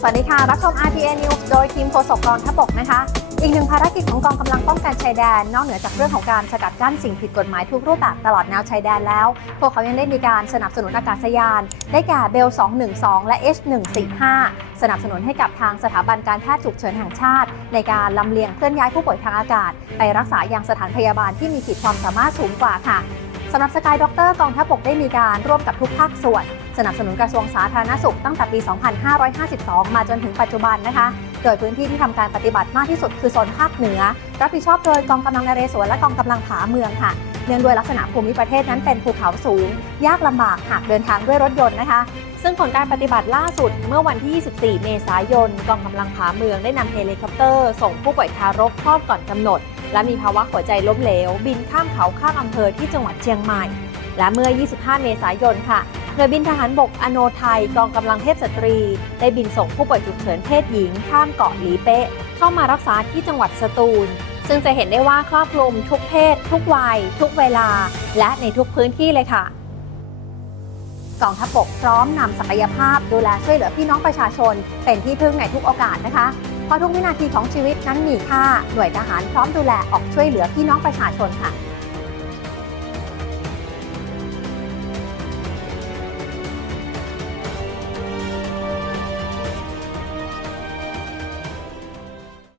สวัสดีค่ะ รับชม RTA News โดยทีมโฆษกกองทัพบกนะคะ อีกหนึ่งภารกิจของกองกำลังป้องกันชายแดน นอกเหนือจากเรื่องของการสกัดกั้นสิ่งผิดกฎหมายทุกรูปแบบตลอดแนวชายแดนแล้ว พวกเขายังได้มีการสนับสนุนอากาศยาน ได้แก่เบล 212 และ H145 สนับสนุนให้กับทางสถาบันการแพทย์ฉุกเฉินแห่งชาติ ในการลำเลียงเคลื่อนย้ายผู้ป่วยทางอากาศ ไปรักษาอยังสถานพยาบาลที่มีขีดความสามารถสูงกว่าค่ะสำหรับสกายด็อกเตอร์กองทัพบกได้มีการร่วมกับทุกภาคส่วน สนับสนุนกระทรวงสาธารณสุขตั้งแต่ปี 2552 มาจนถึงปัจจุบันนะคะ โดยพื้นที่ที่ทำการปฏิบัติมากที่สุดคือโซนภาคเหนือ รับผิดชอบโดยกองกำลังนเรศวรและกองกำลังผาเมืองค่ะ เนื่องด้วยลักษณะภูมิประเทศนั้นเป็นภูเขาสูง ยากลำบากหากเดินทางด้วยรถยนต์นะคะ ซึ่งผลการปฏิบัติล่าสุดเมื่อวันที่ 24 เมษายน กองกำลังผาเมืองได้นำเฮลิคอปเตอร์ ส่งผู้ป่วยทารกคลอดก่อนกำหนด และมีภาวะหัวใจล้มเหลว บินข้ามเขาข้ามอำเภอที่จังหวัดเชียงใหม่ และเมื่อ 25 เมษายนค่ะ หน่วยบินทหารบกอโนไทยกองกำลังเทพสตรี ได้บินส่งผู้ป่วยฉุกเฉินเพศหญิง ข้ามเกาะหลีเป๊ะ เข้ามารักษาที่จังหวัดสตูล ซึ่งจะเห็นได้ว่าครอบคลุมทุกเพศ ทุกวัย ทุกเวลา และในทุกพื้นที่เลยค่ะกองทัพบกพร้อมนำศักยภาพดูแลช่วยเหลือพี่น้องประชาชน เป็นที่พึ่งในทุกโอกาสนะคะ เพราะทุกวินาทีของชีวิตนั้นมีค่า หน่วยทหารพร้อมดูแลออกช่วยเหลือพี่น้องประชาชนค่ะ